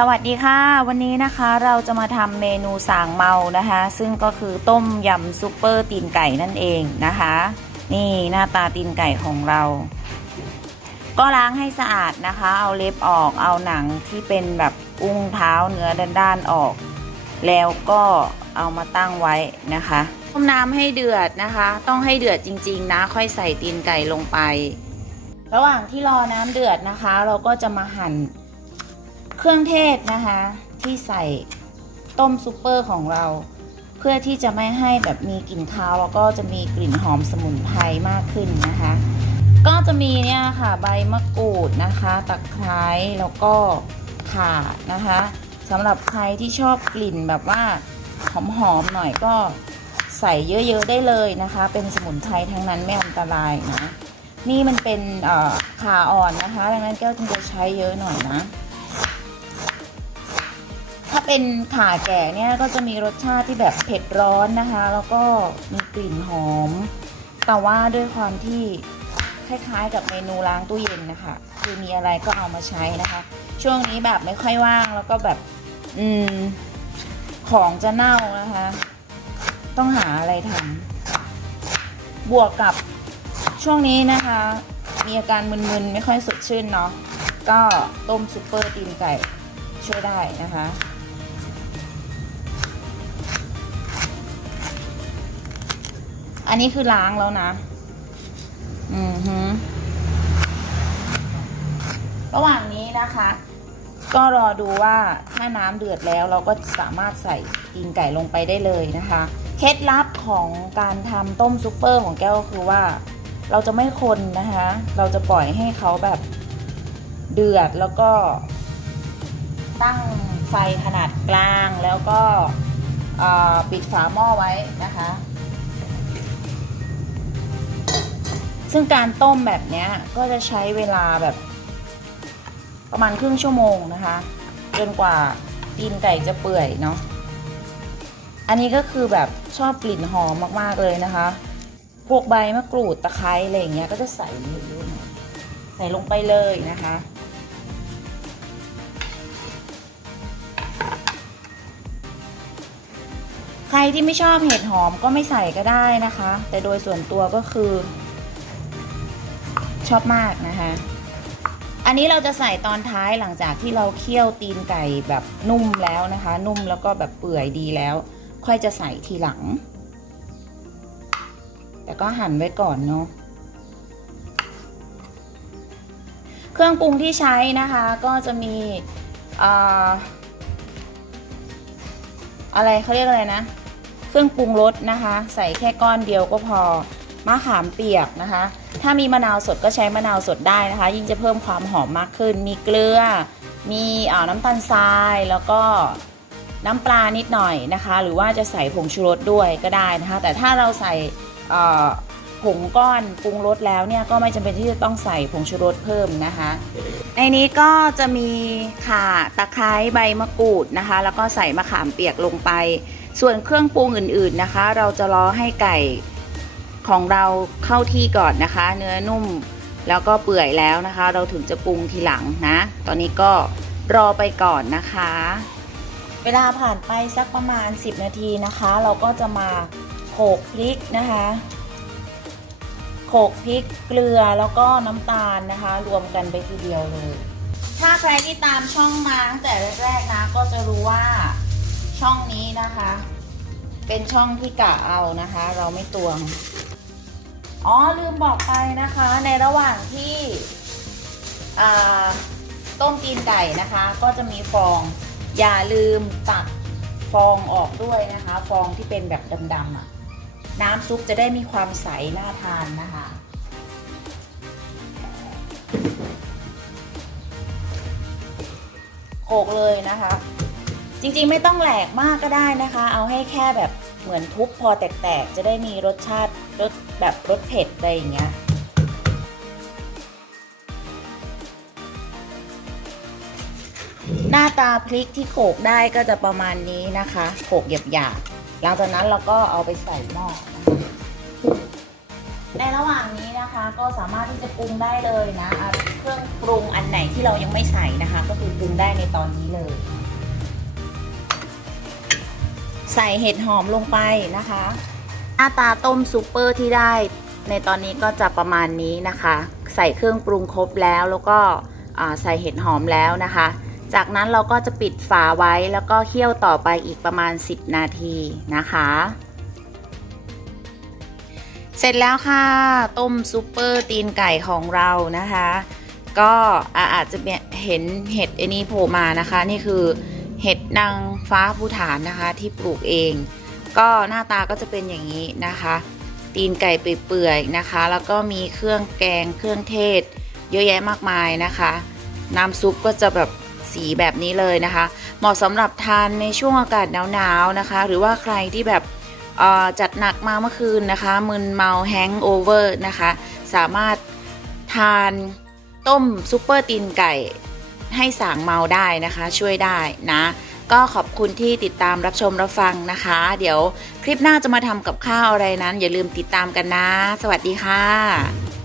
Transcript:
สวัสดีค่ะ วันนี้นะคะเราจะมาทำเมนูสางเมานะคะ ซึ่งก็คือต้มยำซุปเปอร์ตีนไก่นั่นเองนะคะ นี่หน้าตาตีนไก่ของเรา ก็ล้างให้สะอาดนะคะ เอาเล็บออกเอาหนังที่เป็นแบบอุ้งเท้าเนื้อด้านๆออก แล้วก็เอามาตั้งไว้นะคะต้มน้ำให้เดือดนะคะ ต้องให้เดือดจริง ๆ นะ ค่อยใส่ตีนไก่ลงไป ระหว่างที่รอน้ำเดือดนะคะ เราก็จะมาหั่น เครื่องเทศนะคะ ที่ใส่ต้มซุปเปอร์ของเรา เพื่อที่จะไม่ให้แบบมีกลิ่นคาวแล้วก็จะมีกลิ่นหอมสมุนไพรมากขึ้นนะคะ ก็จะมีเนี่ยค่ะใบมะกรูดนะคะตะไคร้แล้วก็ข่านะคะสำหรับใครที่ชอบกลิ่นแบบว่าหอมๆหน่อยก็ใส่เยอะๆได้เลยนะคะ เป็นสมุนไพรทั้งนั้นไม่อันตรายนะนี่มันเป็นข่าอ่อนนะคะดังนั้นแก้วจึงจะใช้เยอะหน่อยนะ ถ้าเป็นข่าแก่เนี่ยก็จะมีรสชาติที่แบบเผ็ดร้อนนะคะ แล้วก็มีกลิ่นหอม แต่ว่าด้วยความที่คล้ายๆ กับเมนูล้างตู้เย็นนะคะคือมีอะไรก็เอามาใช้นะคะ ช่วงนี้แบบไม่ค่อยว่างแล้วก็แบบอืมของจะเน่านะคะ ต้องหาอะไรทำบวกกับช่วงนี้นะคะ มีอาการมึนๆ ไม่ค่อยสดชื่นเนาะก็ต้มซุปเปอร์ตีนไก่ช่วยได้นะคะ อันนี้คือล้างแล้วนะ อือฮึระหว่างนี้นะคะ ก็รอดูว่าถ้าน้ำเดือดแล้วเราก็สามารถใส่ตีนไก่ลงไปได้เลยนะคะ เคล็ดลับของการทำต้มซุปเปอร์ของแก้วคือว่า เราจะไม่คนนะคะ เราจะปล่อยให้เขาแบบเดือดแล้วก็ตั้งไฟขนาดกลางแล้วก็ปิดฝาหม้อไว้นะคะ ซึ่งการต้มแบบนี้ก็จะใช้เวลาแบบประมาณครึ่งชั่วโมงนะคะ จนกว่าตีนไก่จะเปื่อยเนาะอันนี้ก็คือแบบชอบกลิ่นหอมมากๆเลยนะคะ พวกใบมะกรูดตะไคร้อะไรอย่างเงี้ยก็จะใส่เยอะๆใส่ลงไปเลยนะคะ ใครที่ไม่ชอบเห็ดหอมก็ไม่ใส่ก็ได้นะคะ แต่โดยส่วนตัวก็คือ ชอบมากนะคะ อันนี้เราจะใส่ตอนท้ายหลังจากที่เราเคี่ยวตีนไก่แบบนุ่มแล้วนะคะ นุ่มแล้วก็แบบเปื่อยดีแล้ว ค่อยจะใส่ทีหลัง แต่ก็หั่นไว้ก่อนเนาะเครื่องปรุงที่ใช้นะคะก็จะมีอ่าอะไรเขาเรียกอะไรนะ เครื่องปรุงรสนะคะ ใส่แค่ก้อนเดียวก็พอมะขามเปียกนะคะ ถ้ามีมะนาวสดก็ใช้มะนาวสดได้นะคะ ยิ่งจะเพิ่มความหอมมากขึ้น มีเกลือ มีอ่าน้ำตาลทราย แล้วก็น้ำปลานิดหน่อยนะคะ หรือว่าจะใส่ผงชูรสด้วยก็ได้นะคะ แต่ถ้าเราใส่ผงก้อนปรุงรสแล้วเนี่ยก็ไม่จำเป็นที่จะต้องใส่ผงชูรสเพิ่มนะคะ ในนี้ก็จะมีข่าตะไคร้ใบมะกรูดนะคะ แล้วก็ใส่มะขามเปียกลงไป ส่วนเครื่องปรุงอื่นๆนะคะ เราจะรอให้ไก่ ของเราเข้าที่ก่อนนะคะ เนื้อนุ่มแล้วก็เปื่อยแล้วนะคะ เราถึงจะปรุงทีหลังนะ ตอนนี้ก็รอไปก่อนนะคะ เวลาผ่านไปสักประมาณ 10 นาทีนะคะ เราก็จะมาโขลกพริกนะคะโขลกพริกเกลือแล้วก็น้ำตาลนะคะ รวมกันไปทีเดียวเลย ถ้าใครที่ตามช่องมาตั้งแต่แรกๆนะ ก็จะรู้ว่าช่องนี้นะคะ เป็นช่องที่กะเอานะคะ เราไม่ตวง อ๋อลืมบอกไปนะคะ ในระหว่างที่ต้มตีนไก่นะคะ ก็จะมีฟองอย่าลืมตักฟองออกด้วยนะคะ ฟองที่เป็นแบบดำๆอะ น้ำซุปจะได้มีความใสน่าทานนะคะโขกเลยนะคะ จริงๆไม่ต้องแหลกมากก็ได้นะคะ เอาให้แค่แบบ เหมือนทุบพอแตกๆ จะได้มีรสชาติรสแบบรสเผ็ดอะไรอย่างเงี้ยหน้าตาพริกที่โขกได้ก็จะประมาณนี้นะคะโขกหยาบๆหลังจากนั้นเราก็เอาไปใส่หม้อในระหว่างนี้นะคะก็สามารถที่จะปรุงได้เลยนะ เครื่องปรุงอันไหนที่เรายังไม่ใส่นะคะ ก็คือปรุงได้ในตอนนี้เลย ใส่เห็ดหอมลงไปนะคะ หน้าตาต้มซุปเปอร์ที่ได้ ในตอนนี้ก็จะประมาณนี้นะคะ ใส่เครื่องปรุงครบแล้วแล้วก็ใส่เห็ดหอมแล้วนะคะ จากนั้นเราก็จะปิดฝาไว้แล้วก็เคี่ยวต่อไปอีกประมาณ 10 นาทีนะคะ เสร็จแล้วค่ะ ต้มซุปเปอร์ตีนไก่ของเรานะคะ ก็อาจจะเห็นเห็ดไอ้นี้โผล่มานะคะ นี่คือ เห็ดนางฟ้าภูฐานนะคะที่ปลูกเอง ก็หน้าตาก็จะเป็นอย่างนี้นะคะ ตีนไก่เปื่อยๆนะคะ แล้วก็มีเครื่องแกงเครื่องเทศ เยอะแยะมากมายนะคะ น้ำซุปก็จะแบบสีแบบนี้เลยนะคะ เหมาะสำหรับทานในช่วงอากาศหนาวๆนะคะ หรือว่าใครที่แบบจัดหนักมาเมื่อคืนนะคะ มึนเมาแฮงโอเวอร์นะคะ สามารถทานต้มซุปเปอร์ตีนไก่ ให้สางเมาได้นะคะ ช่วยได้นะ ก็ขอบคุณที่ติดตามรับชมรับฟังนะคะ เดี๋ยวคลิปหน้าจะมาทำกับข้าวอะไรนั้น อย่าลืมติดตามกันนะ สวัสดีค่ะ